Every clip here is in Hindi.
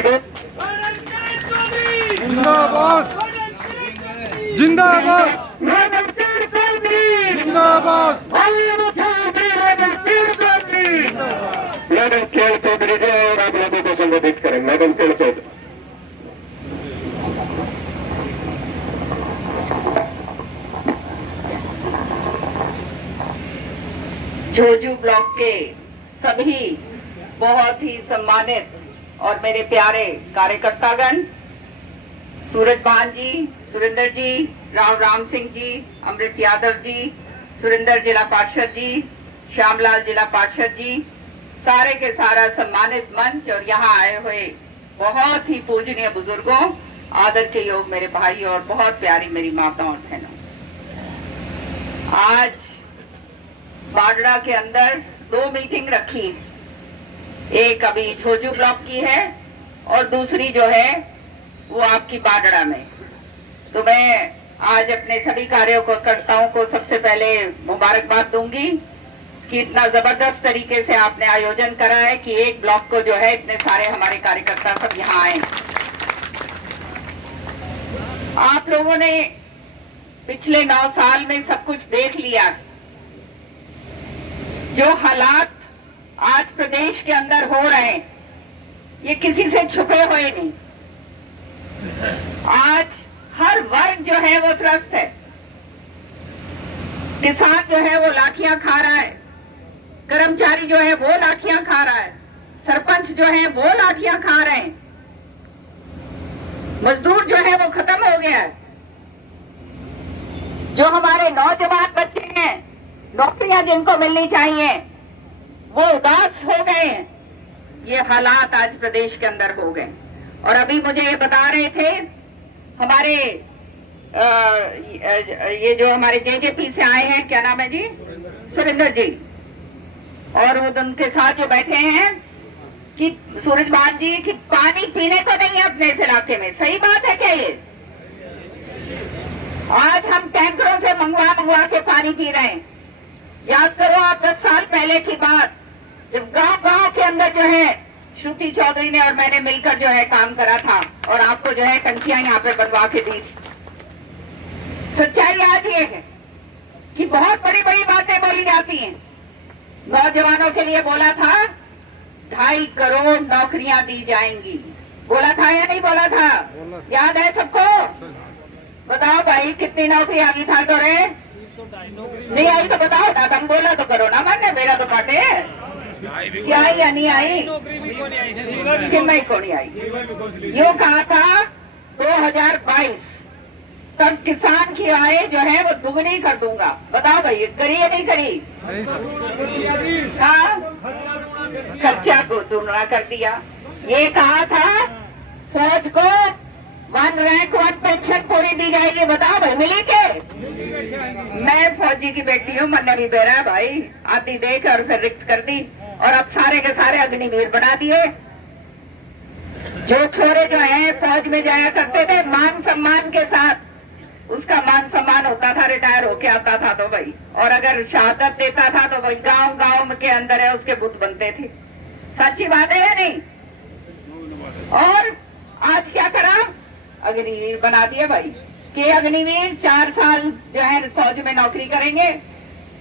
जिंदाबाद जिंदाबाद जिंदाबाद मैडम केल चौधरी जी और आप लोगों को संबोधित करें। मैडम केल चौधरी। झोझू ब्लॉक के सभी बहुत ही सम्मानित और मेरे प्यारे कार्यकर्तागण, सूरजभान जी, सुरेंद्र जी, राम सिंह जी, अमृत यादव जी, सुरेंद्र जिला पार्षद जी, श्यामलाल जिला पार्षद जी, सारे के सारा सम्मानित मंच और यहाँ आए हुए बहुत ही पूजनीय बुजुर्गों, आदर के योग मेरे भाई और बहुत प्यारी मेरी माताओं और बहनों, आज बाडड़ा के अंदर 2 मीटिंग रखी। एक अभी झोझू ब्लॉक की है और दूसरी जो है वो आपकी बाडड़ा में। तो मैं आज अपने सभी कार्यकर्ताओं को सबसे पहले मुबारकबाद दूंगी कि इतना जबरदस्त तरीके से आपने आयोजन करा है कि एक ब्लॉक को जो है इतने सारे हमारे कार्यकर्ता सब यहाँ आए। आप लोगों ने पिछले 9 साल में सब कुछ देख लिया। जो हालात आज प्रदेश के अंदर हो रहे हैं ये किसी से छुपे हुए नहीं। आज हर वर्ग जो है वो त्रस्त है। किसान जो है वो लाठियां खा रहा है, कर्मचारी जो है वो लाठियां खा रहा है, सरपंच जो है वो लाठियां खा रहे हैं, मजदूर जो है वो खत्म हो गया है। जो हमारे नौजवान बच्चे हैं, नौकरियां जिनको मिलनी चाहिए वो उदास हो गए हैं। ये हालात आज प्रदेश के अंदर हो गए। और अभी मुझे ये बता रहे थे हमारे ये जो हमारे जेजेपी से आए हैं, क्या नाम है जी, सुरेंद्र जी, और वो उनके साथ जो बैठे हैं कि सूरजभान जी कि पानी पीने को नहीं है अपने इस इलाके में। सही बात है क्या ये? आज हम टैंकरों से मंगवा के पानी पी रहे हैं। याद करो आप 10 साल पहले की बात, जब गांव के अंदर जो है श्रुति चौधरी ने और मैंने मिलकर जो है काम करा था और आपको जो है टंकियां यहाँ पे बनवा के दी थी। सच्चाई आज ये है कि बहुत बड़ी बड़ी बातें बोली जाती हैं। नौजवानों के लिए बोला था 2.5 करोड़ नौकरियां दी जाएंगी। बोला था या नहीं बोला था? याद है सबको? बताओ भाई कितनी नौकरी आ गई था? तो रे नहीं आई तो बताओ ना, तुम बोला तो करो ना, माने मेरा तो पाटे क्या आई या नहीं आई? कि नहीं को नहीं आई। यूँ कहा था 2022 तब किसान की आय जो है वो दुगनी कर दूंगा। बताओ भाई करी या नहीं करी? हाँ, खर्चा को दुगना कर दिया। ये कहा था फौज को 1 रैंक 1 पेंशन पूरी दी जाएगी। बताओ भाई मिली के? मैं फौजी की बेटी हूँ, मन भी बेरा भाई, आती देख और फिर रिक्त कर दी और अब सारे के सारे अग्निवीर बना दिए। जो छोरे जो है फौज में जाया करते थे मान सम्मान के साथ, उसका मान सम्मान होता था, रिटायर होके आता था तो भाई, और अगर शहादत देता था तो भाई गांव के अंदर है उसके बुत बनते थे। सच्ची बात है या नहीं? और आज क्या करा? अग्निवीर बना दिए भाई कि अग्निवीर 4 साल जो है फौज में नौकरी करेंगे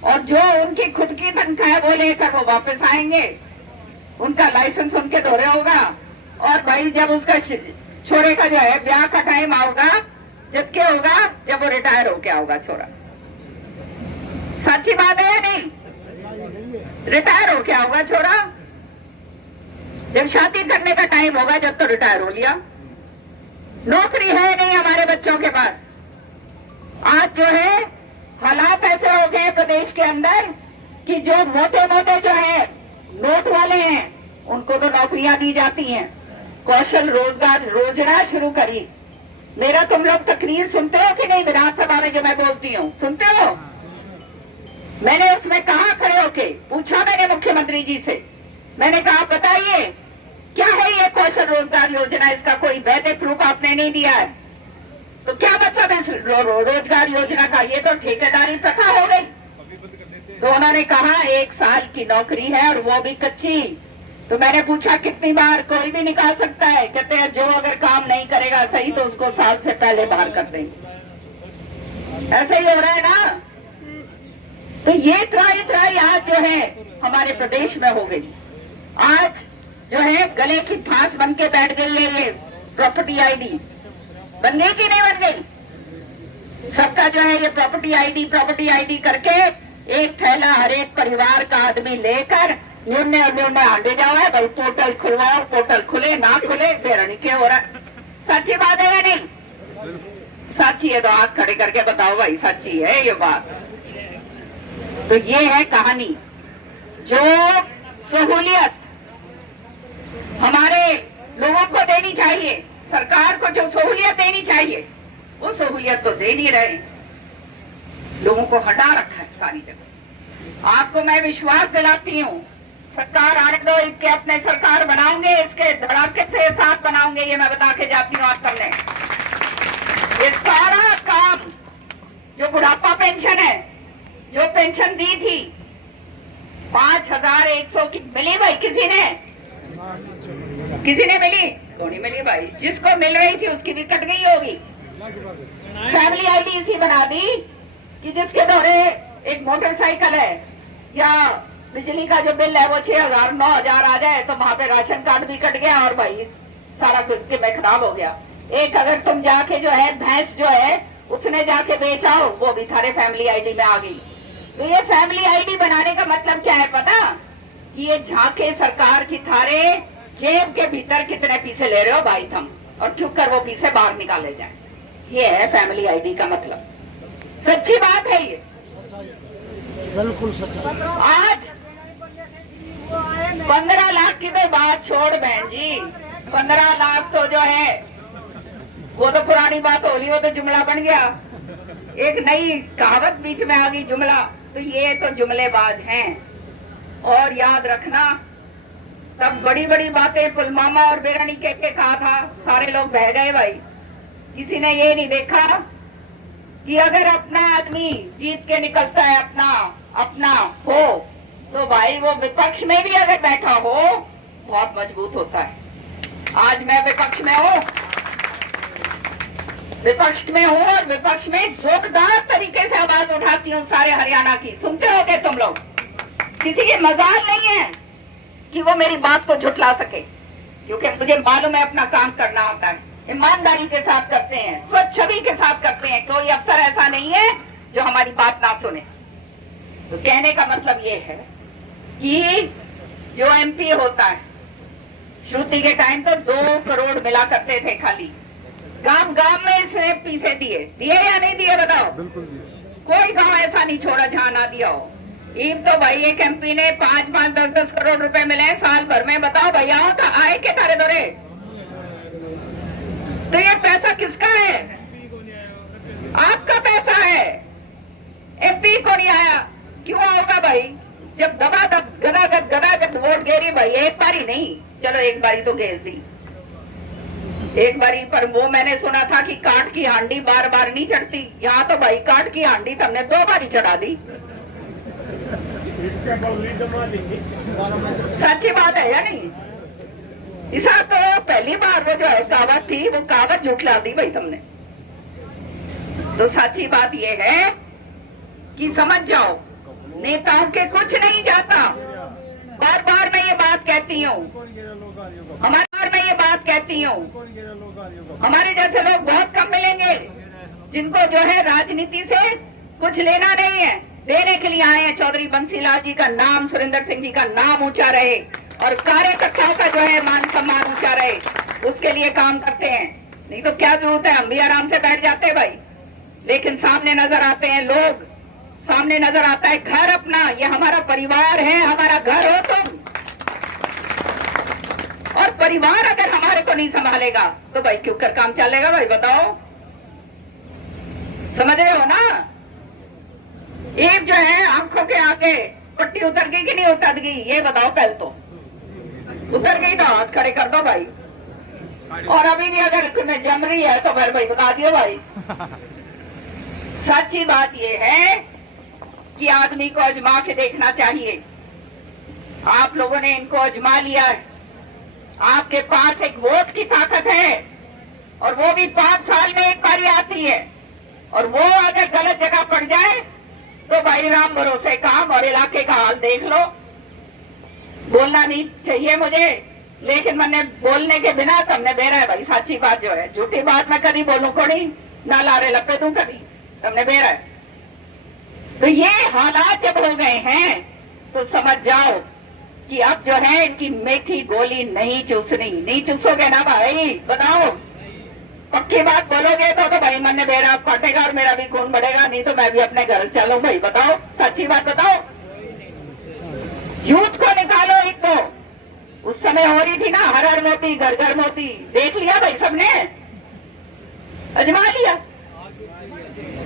और जो उनकी खुद की तनख्वाह है वो लेकर वो वापस आएंगे, उनका लाइसेंस उनके दोहरे होगा और भाई जब उसका छोरे का जो है ब्याह का टाइम आओगा जब क्या होगा, जब वो रिटायर होके आओगा छोरा। सच्ची बात है या नहीं? रिटायर होके आओगा छोरा, जब शादी करने का टाइम होगा जब तो रिटायर हो लिया। नौकरी है नहीं हमारे बच्चों के पास। आज जो है हालात ऐसे हो गए प्रदेश के अंदर कि जो मोटे मोटे जो है नोट वाले हैं उनको तो नौकरियां दी जाती हैं। कौशल रोजगार योजना शुरू करी। मेरा तुम लोग तकरीर सुनते हो कि नहीं? विधानसभा में जो मैं बोलती हूँ सुनते हो? मैंने उसमें कहा खड़े होके पूछा मैंने मुख्यमंत्री जी से, मैंने कहा बताइए क्या है ये कौशल रोजगार योजना? इसका कोई वैध प्रूफ आपने नहीं दिया है तो क्या मतलब है रोजगार योजना का? ये तो ठेकेदारी प्रथा हो गई। तो उन्होंने कहा 1 साल की नौकरी है और वो भी कच्ची। तो मैंने पूछा कितनी बार, कोई भी निकाल सकता है। कहते हैं जो अगर काम नहीं करेगा सही तो उसको साल से पहले बाहर कर देंगे। ऐसा ही हो रहा है ना। तो ये त्राई आज जो है हमारे प्रदेश में हो गई। आज जो है गले की फांस बन के बैठ गई है ये प्रॉपर्टी आईडी। बन गई कि नहीं बन गई? सबका जो है ये प्रॉपर्टी आईडी करके एक थैला हर एक परिवार का आदमी लेकर न्यूने आंडे जाओ है भाई, पोर्टल खुलवाओ, पोर्टल खुले ना खुले फिर नहीं क्या हो रहा है। सच्ची बात है या नहीं? सच्ची है तो हाथ खड़े करके बताओ भाई, सच्ची है ये बात। तो ये है कहानी। जो सहूलियत हमारे लोगों को देनी चाहिए, सरकार को जो सहूलियत देनी चाहिए वो सहूलियत तो दे नहीं रहे, लोगों को हटा रखा है सारी जगह। आपको मैं विश्वास दिलाती हूँ, सरकार आने दो, इसके अपने सरकार बनाओगे, इसके धड़ाके से साथ बनाओगे, ये मैं बता के जाती हूँ आप सबने। ये सारा काम जो बुढ़ापा पेंशन है, जो पेंशन दी थी 5100 की मिली भाई? किसी ने मिली? तो नहीं मिली भाई। जिसको मिल रही थी उसकी भी कट गई होगी। फैमिली आईडी इसी बना दी कि जिसके दौरे एक मोटरसाइकिल है या बिजली का जो बिल है वो 6000 9000 आ जाए तो वहां पे राशन कार्ड भी कट गया और भाई सारा कुछ में खराब हो गया। एक अगर तुम जाके जो है भैंस जो है उसने जाके बेचाओ, वो भी थारे फैमिली आईडी में आ गई। तो ये फैमिली आईडी बनाने का मतलब क्या है पता? कि ये झांके सरकार की थारे जेब के भीतर कितने पैसे ले रहे हो भाई तुम, और चुप कर वो पैसे बाहर निकाले जाए। ये है फैमिली आईडी का मतलब। सच्ची बात है ये, बिल्कुल सच्चा। आज 15 लाख की तो बात छोड़ बहन जी, 15 लाख तो जो है वो तो पुरानी बात होली, वो तो जुमला बन गया। एक नई कहावत बीच में आ गई, जुमला। तो ये तो जुमलेबाज हैं। और याद रखना, तब बड़ी बड़ी बातें पुलवामा और बेरनी के कहा था, सारे लोग बह गए भाई। किसी ने ये नहीं देखा कि अगर अपना आदमी जीत के निकलता है, अपना हो, तो भाई वो विपक्ष में भी अगर बैठा हो बहुत मजबूत होता है। आज मैं विपक्ष में हूँ और विपक्ष में जोरदार तरीके से आवाज उठाती हूँ सारे हरियाणा की। सुनते होगे तुम लोग। किसी की मजाल नहीं है कि वो मेरी बात को झुठला सके, क्योंकि मुझे मालूम है अपना काम करना होता है। ईमानदारी के साथ करते हैं, स्वच्छ छवि के साथ करते हैं। कोई अफसर ऐसा नहीं है जो हमारी बात ना सुने। तो कहने का मतलब ये है कि जो एमपी होता है, श्रुति के टाइम तो 2 करोड़ मिला करते थे खाली। गांव में इसने पैसे दिए या नहीं दिए बताओ? बिल्कुल दिए। कोई गांव ऐसा नहीं छोड़ा जहां ना दिया हो। ईब तो भाई एक एमपी ने 5-5, 10-10 करोड़ रुपए मिले साल भर में। बताओ भैया तो आए के तारे दौरे। तो ये पैसा किसका है? आपका पैसा है। एमपी को नहीं आया, क्यों होगा भाई? जब गदागद वोट घेरी भाई, एक बारी नहीं, चलो एक बारी तो घेर दी, एक बारी। पर वो मैंने सुना था कि काट की हांडी बार बार नहीं चढ़ती। यहाँ तो भाई काट की हांडी तुमने 2 बारी चढ़ा दी। सच्ची बात है या नहीं? इसा तो पहली बार वो जो है कहावत थी, वो कहावत झुठला दी भाई तुमने। तो सच्ची बात ये है कि समझ जाओ, नेताओं के कुछ नहीं जाता। बार बार मैं ये बात कहती हूँ, हमारे जैसे लोग बहुत कम मिलेंगे जिनको जो है राजनीति से कुछ लेना नहीं है, देने के लिए आए हैं। चौधरी बंसीलाल जी का नाम, सुरेंद्र सिंह जी का नाम ऊंचा रहे और कार्यकर्ताओं का जो है मान सम्मान ऊंचा रहे, उसके लिए काम करते हैं। नहीं तो क्या जरूरत है, हम भी आराम से बैठ जाते हैं भाई। लेकिन सामने नजर आते हैं लोग, सामने नजर आता है घर अपना। ये हमारा परिवार है, हमारा घर हो तुम। और परिवार अगर हमारे को नहीं संभालेगा तो भाई क्यों कर काम चलेगा भाई? बताओ, समझ रहे हो ना? एक जो है आंखों के आगे पट्टी उतर गई कि नहीं उतर गई, ये बताओ। पहले तो उतर गई तो हाथ खड़े कर दो भाई। और अभी भी अगर तुम्हें जम रही है तो फिर भाई बता दियो भाई। सच्ची बात ये है कि आदमी को आजमा के देखना चाहिए। आप लोगों ने इनको अजमा लिया है। आपके पास एक वोट की ताकत है और वो भी 5 साल में एक बारी आती है, और वो अगर गलत जगह पड़ जाए तो भाई राम भरोसे काम, और इलाके का हाल देख लो। बोलना नहीं चाहिए मुझे, लेकिन मैंने बोलने के बिना तमने बेरा है भाई, साची बात जो है, झूठी बात मैं कभी बोलूं कोड़ी ना, लारे लपे दूं कभी, तमने बेरा है। तो ये हालात जब हो गए हैं तो समझ जाओ कि अब जो है इनकी मीठी गोली नहीं चूसनी। नहीं चूसोगे ना भाई, बताओ, पक्की बात बोलोगे तो भाई मन मेरा फटेगा और मेरा भी खून बढ़ेगा, नहीं तो मैं भी अपने घर चलूं भाई। बताओ, सच्ची बात बताओ। यूथ को निकालो। एक तो उस समय हो रही थी ना हर हर मोती घर घर मोती, देख लिया भाई सबने, अजमा लिया।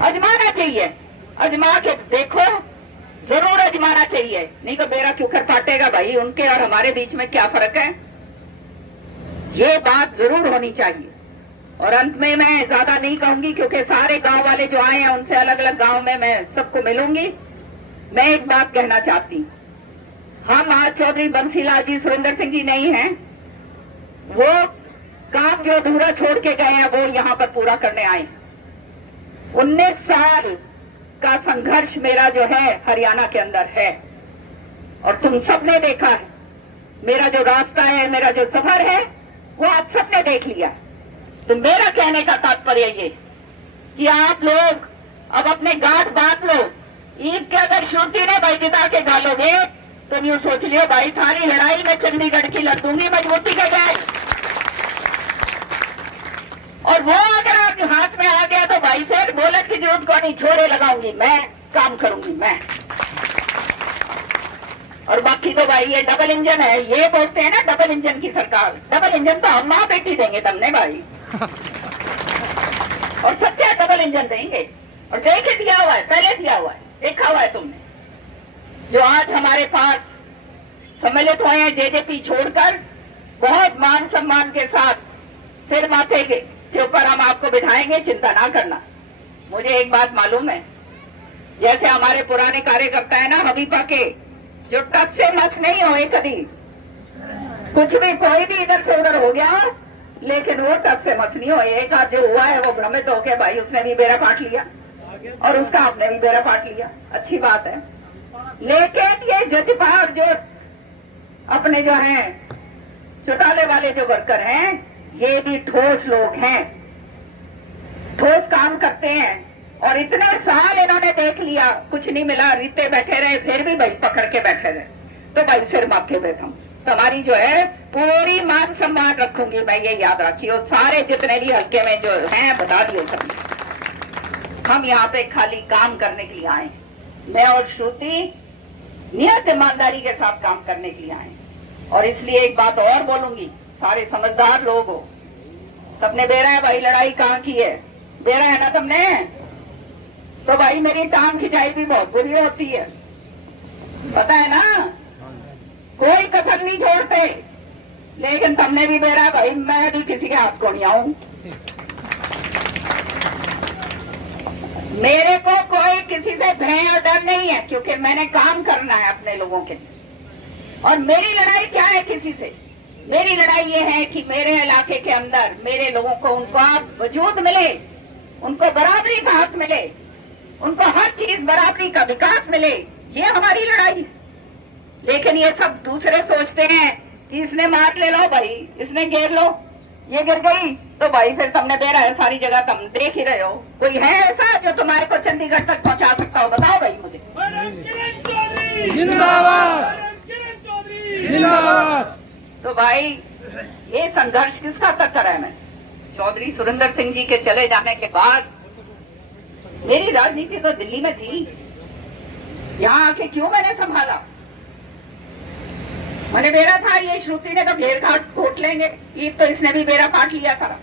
अजमाना चाहिए, अजमा के देखो, जरूर अजमाना चाहिए, नहीं तो बेरा क्यों कर फाटेगा भाई। उनके और हमारे बीच में क्या फर्क है, ये बात जरूर होनी चाहिए। और अंत में मैं ज्यादा नहीं कहूंगी क्योंकि सारे गांव वाले जो आए हैं उनसे अलग अलग गांव में मैं सबको मिलूंगी। मैं एक बात कहना चाहती हूं, हम आज चौधरी बंसीलाल जी, सुरेंद्र सिंह जी नहीं हैं, वो काम जो अधूरा छोड़ के गए हैं वो यहां पर पूरा करने आए। 19 साल का संघर्ष मेरा जो है हरियाणा के अंदर है, और तुम सबने देखा है मेरा जो रास्ता है, मेरा जो सफर है, वो आप सबने देख लिया। तो मेरा कहने का तात्पर्य ये कि आप लोग अब अपने गांठ बांध लो। ईद के अगर श्रुति ने भाई जिता के गालोगे तो यूं सोच लियो भाई थारी लड़ाई में चंडीगढ़ की लड़ दूंगी मजबूती के जाए, और वो अगर आपके हाथ में आ गया तो भाई फिर बोलट की जरूरत को नहीं, छोड़े लगाऊंगी मैं, काम करूंगी मैं। और बाकी तो भाई ये डबल इंजन है, ये बोलते हैं ना डबल इंजन की सरकार, डबल इंजन तो हम मां बेटी देंगे तुमने भाई, और सच्चा डबल इंजन देंगे। और देखे दिया हुआ है, पहले दिया हुआ है, देखा हुआ है तुमने। जो आज हमारे पास सम्मिलित हुए हैं जेजेपी छोड़कर, बहुत मान सम्मान के साथ सिर माथे के ऊपर हम आपको बिठाएंगे, चिंता ना करना। मुझे एक बात मालूम है, जैसे हमारे पुराने कार्यकर्ता है ना हबीबा के, जो टस से मस नहीं हुए कभी, कुछ भी कोई भी इधर से उधर हो गया लेकिन वो टस से मस नहीं हुए। एक आध जो हुआ है वो भ्रमित होके भाई उसने भी बेरा पाट लिया और उसका आपने भी बेरा पाट लिया, अच्छी बात है। लेकिन ये जजपा और जो अपने जो हैं चौटाले वाले जो वर्कर हैं, ये भी ठोस लोग हैं, ठोस काम करते हैं। और इतने साल इन्होंने देख लिया, कुछ नहीं मिला, रीते बैठे रहे, फिर भी भाई पकड़ के बैठे रहे, तो भाई सिर माथे बैठा हूं। तुम्हारी जो है पूरी मान सम्मान रखूंगी मैं, ये याद रखियो। सारे जितने भी हल्के में जो हैं बता दियो सभी, हम यहाँ पे खाली काम करने के लिए आए। मैं और श्रुति नियत ईमानदारी के साथ काम करने के लिए आए। और इसलिए एक बात और बोलूंगी, सारे समझदार लोग हो, सबने बेरा है भाई लड़ाई कहाँ की है, बेरा है ना तुमने, तो भाई मेरी टांग खिंचाई भी बहुत बुरी होती है, पता है ना, कोई कसर नहीं छोड़ते। लेकिन तुमने भी बेरा भाई, मैं भी किसी के हाथ को नहीं आऊं। मेरे को कोई किसी से भय और डर नहीं है, क्योंकि मैंने काम करना है अपने लोगों के लिए। और मेरी लड़ाई क्या है किसी से, मेरी लड़ाई ये है कि मेरे इलाके के अंदर मेरे लोगों को उनका वजूद मिले, उनको बराबरी का हक मिले, उनको हर चीज बराबरी का विकास मिले, ये हमारी लड़ाई है। लेकिन ये सब दूसरे सोचते हैं कि इसने मार ले लो भाई, इसने घेर लो, ये गिर गई तो भाई फिर तुमने बेरा है सारी जगह, तुम देख ही रहे हो। कोई है ऐसा जो तुम्हारे को चंडीगढ़ तक पहुंचा सकता हो, बताओ भाई मुझे। तो भाई ये संघर्ष किसका टक्कर है। मैं चौधरी सुरेंद्र सिंह जी के चले जाने के बाद मेरी राजनीति तो दिल्ली में थी, यहाँ आके क्यों मैंने संभाला, मैंने बेरा था ये श्रुति ने तो घेर घाट घोट लेंगे, ईद तो इसने भी बेरा पाट लिया था,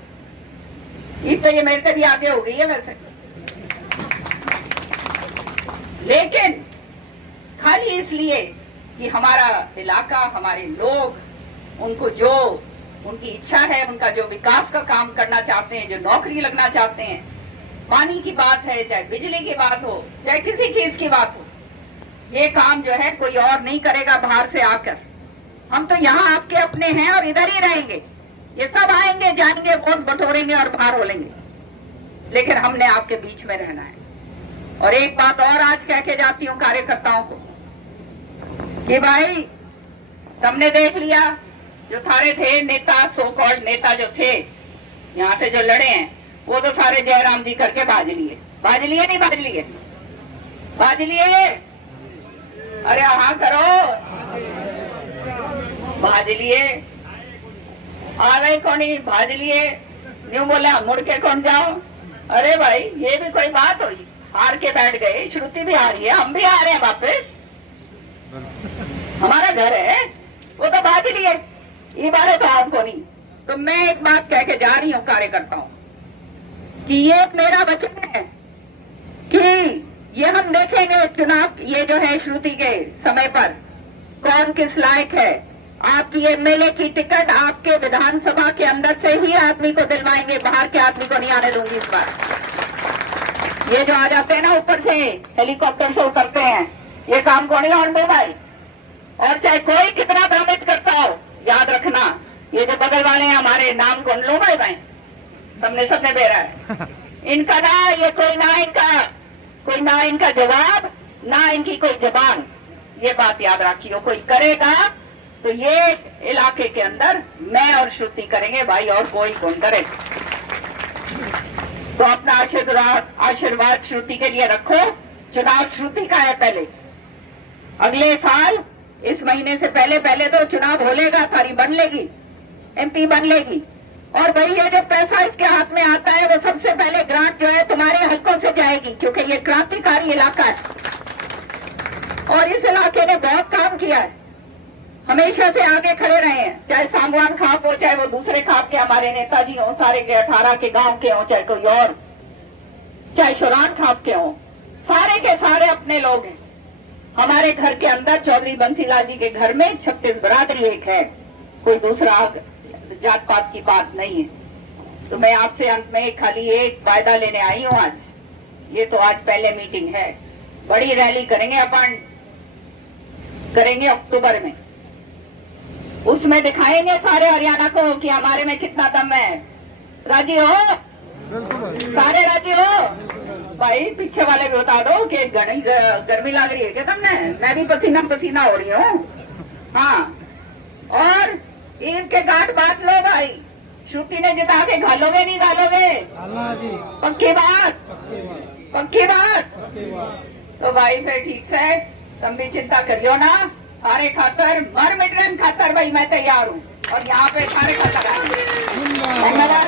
ईद तो ये मेरे से भी आगे हो गई है वैसे। लेकिन खाली इसलिए कि हमारा इलाका, हमारे लोग, उनको जो उनकी इच्छा है, उनका जो विकास का काम करना चाहते हैं, जो नौकरी लगना चाहते हैं, पानी की बात है, चाहे बिजली की बात हो, चाहे किसी चीज की बात हो, ये काम जो है कोई और नहीं करेगा बाहर से आकर। हम तो यहाँ आपके अपने हैं और इधर ही रहेंगे। ये सब आएंगे जाएंगे, वोट बटोरेंगे और बाहर हो लेंगे, लेकिन हमने आपके बीच में रहना है। और एक बात और आज कह के जाती हूँ कार्यकर्ताओं को कि भाई तुमने देख लिया जो सारे थे नेता, सो कॉल्ड नेता जो थे यहाँ से जो लड़े हैं, वो तो सारे जयराम जी करके बाज लिए नहीं बाज लिए? बाज लिए? अरे हाँ करो, बाज लिए। आ गए कौन ही बाज लिए, न्यू बोला मुड़ के कौन जाओ। अरे भाई ये भी कोई बात हुई? हार के बैठ गए, श्रुति भी आ रही है, हम भी आ रहे हैं वापस, हमारा घर है, वो तो बाज लिए, ये बारे तो आपको नहीं। तो मैं एक बात कह के जा रही हूँ कार्यकर्ताओं कि ये मेरा वचन है कि ये हम देखेंगे चुनाव, ये जो है श्रुति के समय पर कौन किस लायक है। आपकी एमएलए की टिकट आपके विधानसभा के अंदर से ही आदमी को दिलवाएंगे, बाहर के आदमी को नहीं आने दूंगी इस बार। ये जो आ जाते हैं ना ऊपर से हेलीकॉप्टर से उतरते हैं, ये काम को नहीं होने दो भाई। और चाहे कोई कितना भ्रमित करता हो, याद रखना ये जो बगल वाले हैं हमारे, नाम कौन लो भाई, सबने बेरा है इनका ना, ये कोई ना इनका जवाब, ना इनकी कोई जबान। ये बात याद रखियो, कोई करेगा तो ये इलाके के अंदर मैं और श्रुति करेंगे भाई, और कोई कौन करे। तो अपना आशीर्वाद श्रुति के लिए रखो। चुनाव श्रुति का है पहले, अगले साल इस महीने से पहले तो चुनाव हो लेगा, सारी बन लेगी, एमपी बन लेगी। और भाई ये जो पैसा इसके हाथ में आता है, वो सबसे पहले ग्रांट जो है तुम्हारे हकों से जाएगी, क्योंकि ये क्रांतिकारी इलाका है और इस इलाके ने बहुत काम किया है, हमेशा से आगे खड़े रहे हैं। चाहे सांगवान खाप हो, चाहे वो दूसरे खाप के हमारे नेताजी हो, सारे के 18 के गांव के हो, चाहे कोई और, चाहे शुरान खाप के हो, सारे के सारे अपने लोग हैं। हमारे घर के अंदर चौधरी बंसीलाल जी के घर में 36 बिरादरी एक है, कोई दूसरा जात पात की बात नहीं है। तो मैं आपसे अंत में खाली एक वायदा लेने आई हूँ आज। ये तो आज पहले मीटिंग है, बड़ी रैली करेंगे अपन, करेंगे अक्टूबर में, उसमें दिखाएंगे सारे हरियाणा को कि हमारे में कितना दम है। राजी हो? सारे राजी हो? भाई पीछे वाले भी बता दो कि गर्मी लग रही है क्या तुमने? मैं भी पसीना पसीना हो रही हूँ। हाँ, और ईद के गांठ बांध लो भाई, श्रुति ने जिता के घालोगे नहीं घालोगे? पक्की बात, पक्की बात। तो भाई फिर ठीक है, तुम भी चिंता करियो ना, सारे खातर मर मिटन खातर भाई मैं तैयार हूँ, और यहाँ पे सारे खातर आएंगे। धन्यवाद।